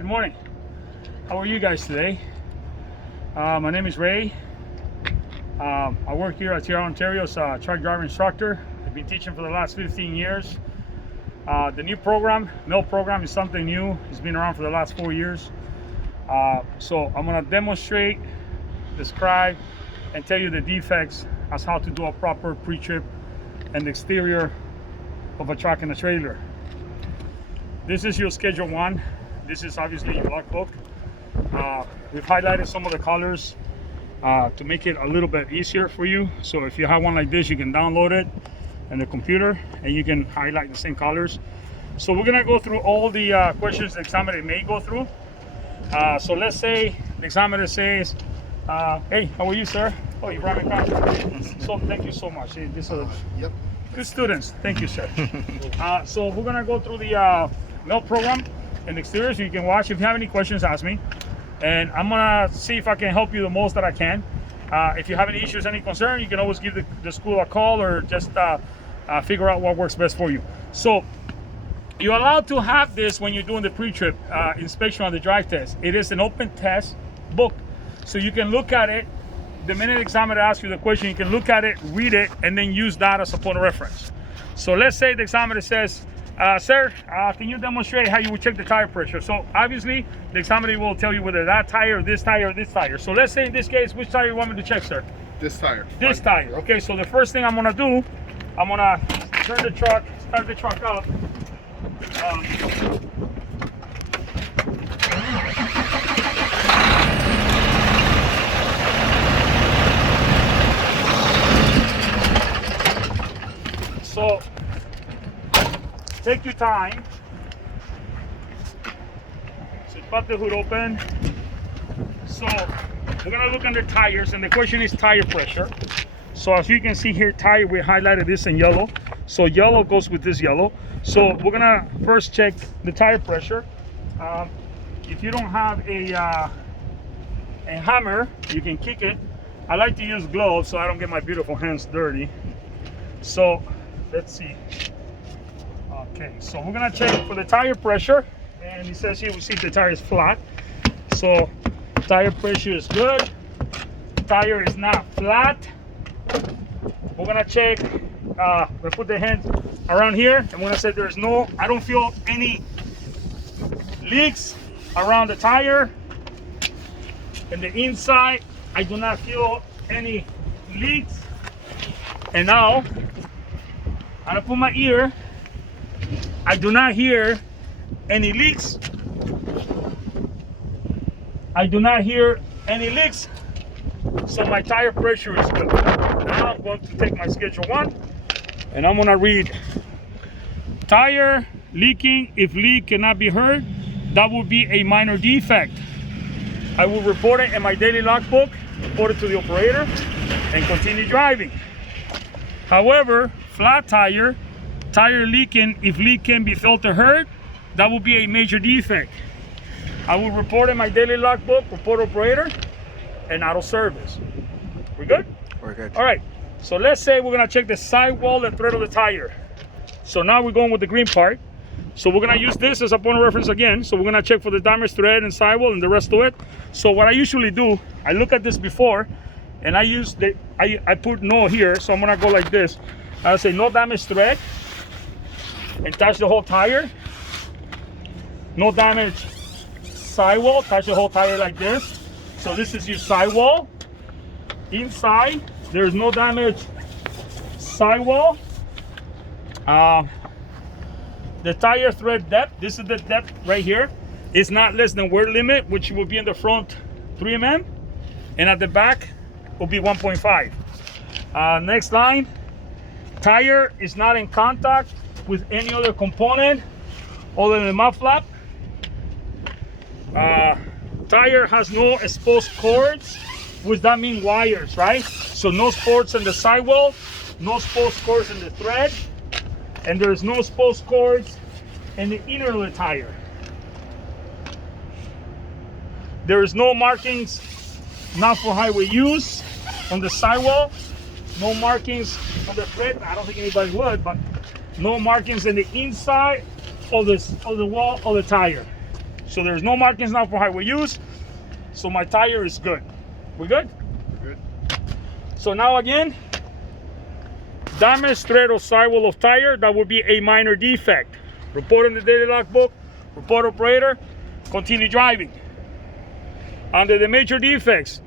Good morning. How are you guys today? My name is Ray. I work here at Ontario's truck driver instructor. I've been teaching for the last 15 years. The new program, mill program, is something new. It's been around for the last 4 years. So I'm going to demonstrate, describe, and tell you the defects as how to do a proper pre-trip and the exterior of a truck and a trailer. This is your schedule 1. This is obviously your logbook. We've highlighted some of the colors to make it a little bit easier for you. So if you have one like this, you can download it in the computer and you can highlight the same colors. So we're gonna go through all the questions the examiner may go through. So let's say the examiner says, hey, how are you, sir? Oh, you brought me coffee. So thank you so much. These are Yep. good students. Thank you, sir. So we're gonna go through the mill program and exterior, so you can watch. If you have any questions, ask me, and I'm gonna see if I can help you the most that I can. If you have any issues, any concern, you can always give the school a call or just figure out what works best for you. So you're allowed to have this when you're doing the pre-trip inspection on the drive test. It is an open test book, so you can look at it. The minute the examiner asks you the question, you can look at it, read it, and then use that as a point of reference. So let's say the examiner says, sir, can you demonstrate how you would check the tire pressure? So obviously the examiner will tell you whether that tire, or this tire, or this tire. So let's say in this case, which tire you want me to check, sir? This tire. This tire. Okay, so the first thing I'm gonna do, I'm gonna turn the truck, start the truck up. So take your time. So pop the hood open. So we're gonna look under tires, and the question is tire pressure. So as you can see here, tire, we highlighted this in yellow. So yellow goes with this yellow. So we're gonna first check the tire pressure. If you don't have a hammer, you can kick it. I like to use gloves so I don't get my beautiful hands dirty. So let's see. Okay, so we're gonna check for the tire pressure, and it says here we see the tire is flat. So tire pressure is good. Tire is not flat. We're gonna check. We put the hands around here, and we're gonna say there's no. I don't feel any leaks around the tire. And the inside, I do not feel any leaks. And now, I'm gonna put my ear. I do not hear any leaks. I do not hear any leaks. So my tire pressure is good. Now I'm going to take my schedule 1 and I'm gonna read tire leaking. If leak cannot be heard, that would be a minor defect. I will report it in my daily logbook, report it to the operator, and continue driving. However, flat tire, tire leaking, if leak can be felt or heard, that will be a major defect. I will report in my daily logbook, report operator, and auto service. We good? We're good. All right, so let's say we're gonna check the sidewall and thread of the tire. So now we're going with the green part. So we're gonna use this as a point of reference again. So we're gonna check for the damaged thread and sidewall and the rest of it. So what I usually do, I look at this before, and I use I put no here, so I'm gonna go like this. I'll say no damaged thread, and touch the whole tire. No damage sidewall, touch the whole tire like this. So this is your sidewall. Inside, there's no damage sidewall. The tire thread depth, this is the depth right here, is not less than wear limit, which will be in the front 3 mm, and at the back will be 1.5. Next line, tire is not in contact with any other component other than the mud flap. Tire has no exposed cords, which that means wires, right? So no sports in the sidewall, no exposed cords in the thread, and there's no exposed cords in the inner of the tire. There is no markings not for highway use on the sidewall, no markings on the thread. I don't think anybody would, but no markings in the inside of the wall of the tire. So there's no markings now for highway use. So my tire is good. We good? Good. So now again, damage, thread, or sidewall of tire, that would be a minor defect. Report in the daily logbook, report operator, continue driving. Under the major defects,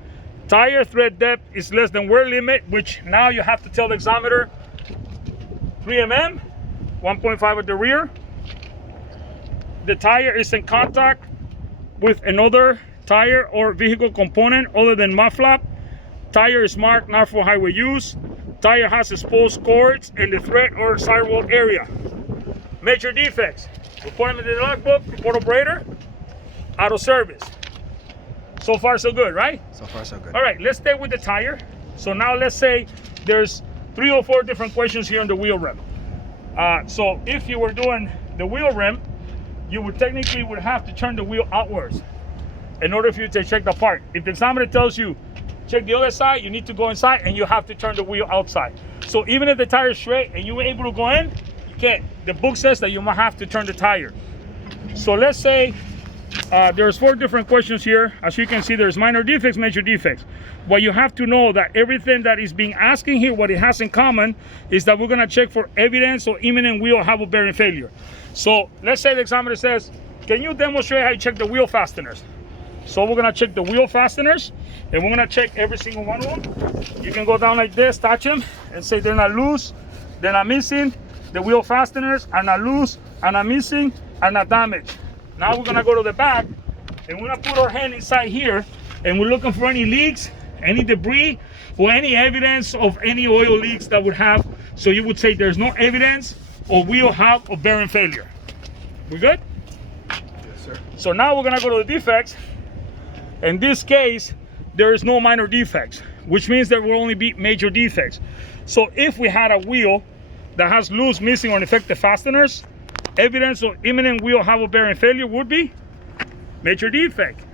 tire thread depth is less than wear limit, which now you have to tell the examiner 3 mm, 1.5 at the rear. The tire is in contact with another tire or vehicle component other than mud flap. Tire is marked not for highway use. Tire has exposed cords in the thread or sidewall area. Major defects. Report in the logbook, report operator, out of service. So far so good, right? So far so good. All right, let's stay with the tire. So now let's say there's 3 or 4 different questions here on the wheel rim. So if you were doing the wheel rim, you would technically have to turn the wheel outwards in order for you to check the part. If the examiner tells you check the other side, you need to go inside and you have to turn the wheel outside. So even if the tire is straight and you were able to go in, you can't. The book says that you might have to turn the tire. So let's say there's 4 different questions here. As you can see, there's minor defects, major defects. What you have to know that everything that is being asked in here, what it has in common is that we're gonna check for evidence or imminent wheel hub bearing failure. So let's say the examiner says, can you demonstrate how you check the wheel fasteners? So we're gonna check the wheel fasteners and we're gonna check every single one of them. You can go down like this, touch them and say they're not loose, they're not missing. The wheel fasteners are not loose, are not missing, are not damaged. Now we're gonna go to the back and we're gonna put our hand inside here and we're looking for any leaks, any debris, or any evidence of any oil leaks that would have. So you would say there's no evidence or wheel hub or bearing failure. We good? Yes, sir. So now we're gonna go to the defects. In this case, there is no minor defects, which means there will only be major defects. So if we had a wheel that has loose, missing, or defective fasteners, evidence of imminent wheel hub or bearing failure would be major defect.